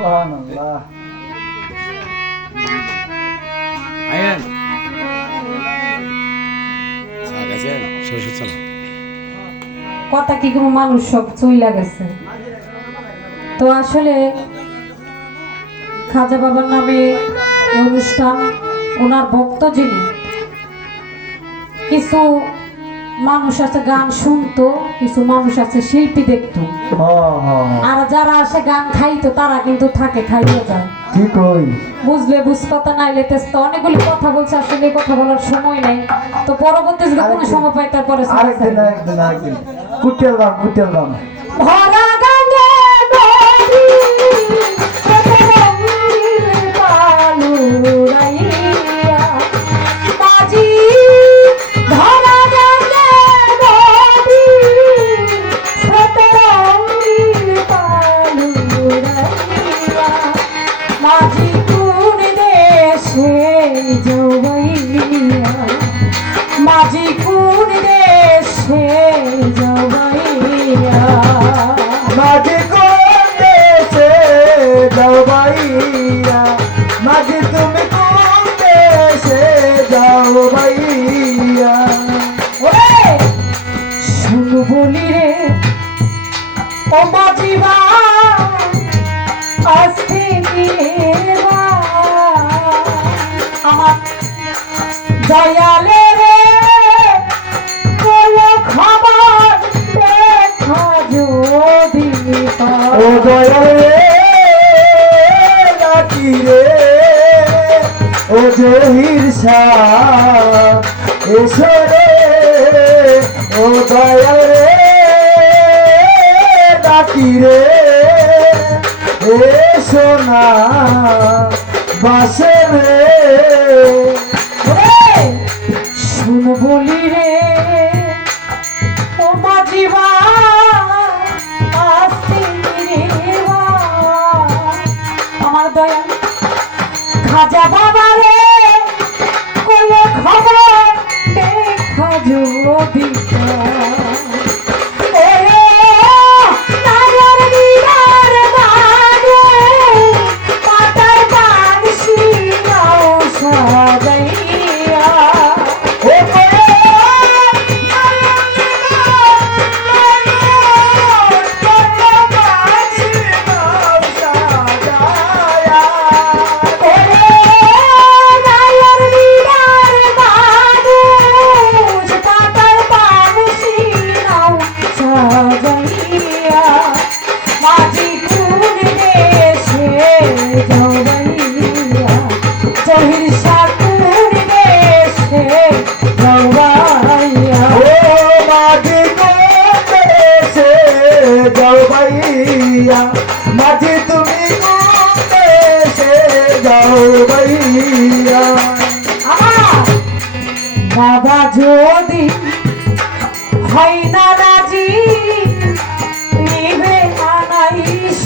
সুবহানাল্লাহ। আয়েন সাগাছেন শ্বশুর চলো কথা কি কোনো মানুষ সব চইলা গেছে। তো আসলে খাজা বাবার নামে এই অনুষ্ঠান, ওনার ভক্ত যিনি, কিছু মানুষ আছে গান শুনতো, কিছু মানুষ আছে শিল্পী দেখতো, আর যারা আসে গান খাইতো তারা কিন্তু থাকে খাইয়ে যায়। কি কই বুঝলে বুঝপাতা নাইলে তেস্তা অনেকগুলি কথা বলছে, আসলে এই কথা বলার সময় নাই। তো পরবর্তী যদি কোনো সময় পাই তারপরে আরেকদিন কুটেল দাম ভরা গানে নদী রঙিন পালুরাইয়া মাঝি, ভরা গানে নদী রঙিন পালুরাইয়া মাঝি কোন দেশে যাইয়া, মাঝি কোন দেশে যাইয়া, মাঝি কোন দেশে যাও ভাইয়া, মাঝি তুমি কোন দেশে যাও ভাইয়া। শুনু বলি রে ও মাঝিবা আজকে দিলেবা আমার দয়ালে রে কোনো খবর দেখা যদি ও দয়াল রে ডাকি রে, ও জহির শাহ এসো রে, ও দয়াল রে ডাকি রে, এসো না বাসে রে। শুন বলি রে ও মাঝিবা আসতে রেবা আমার দয়া খাজা বাবা রে কোনো খবর দেখা যদি মাঝি তুমি কোন দেশে যাও ভাইয়া। বাবা যদি হয় না রাজি নিবে আনাইস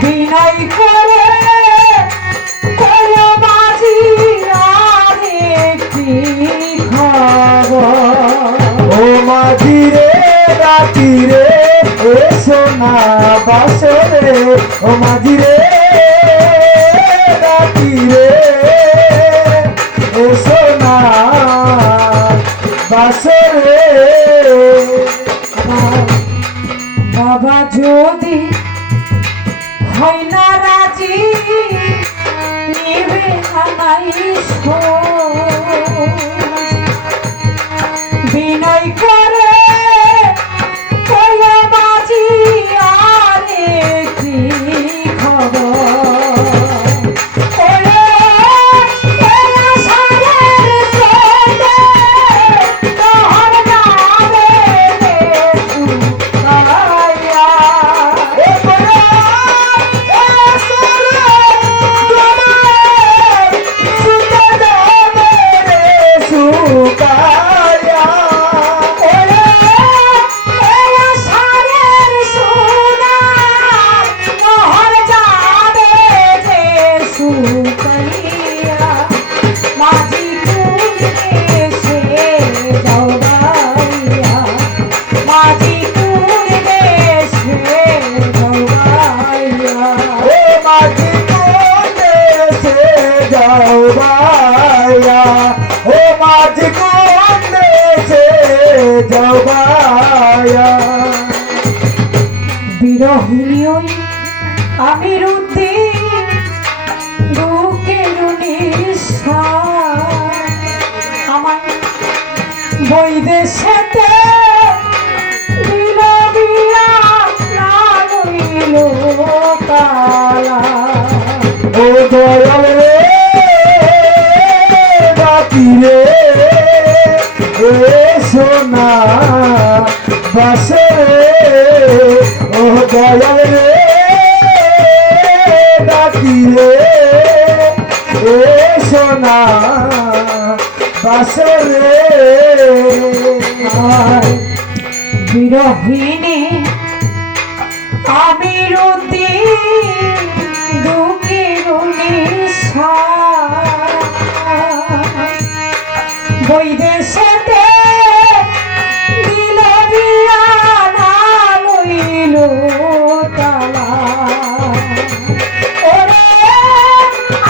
বিনয় করে মাঝি আরেকটি খবর ও মাঝি রে রাতি রে এসো না বাসরে, ও মাঝি রে রাতি রে এসো না বাসরে। বাবা যদি হয় না রাজি নিবে আনাইস বিনয় করে মাঝি আরেকটি খবর বিরহিণী ওই আমি রুদ্দি বুকের নিঃশ্বাস আমার বৈদেশেতে দিল বিয়া না লইল কালা। ও দয়াল রে ডাকি রে এ সোনা বাসে ও দয়াল রে ডাকি রে এ সোনা বাসে রে আর বিরহিণী আমি রুদ্দি দুঃখের নিঃশ্বাস বৈদেশেতে দিল বিয়া না লইল তালা। ওরে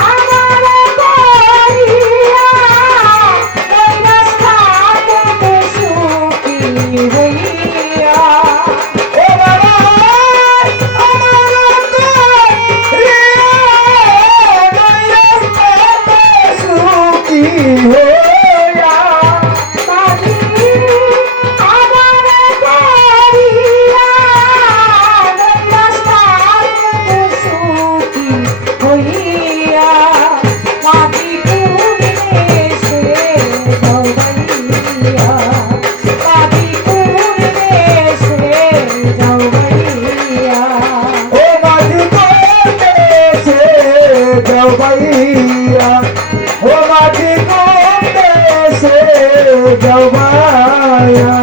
আমার করিয়া কৈলাস থাকতে সুখী হইয়া। ও বাবা আমার সুখী হইয়া মাঝি আমার করিয়া কৈলাস থাকতে সুখী হইয়া। মাঝি কুড়েছে যাওয়াইয়া, মাঝি কুড়েছে যাওয়াইয়া। ও মাঝি কোন্দেশে যাও ভাইয়া ও মাঝি কোন্দেশে যাও ভাইয়া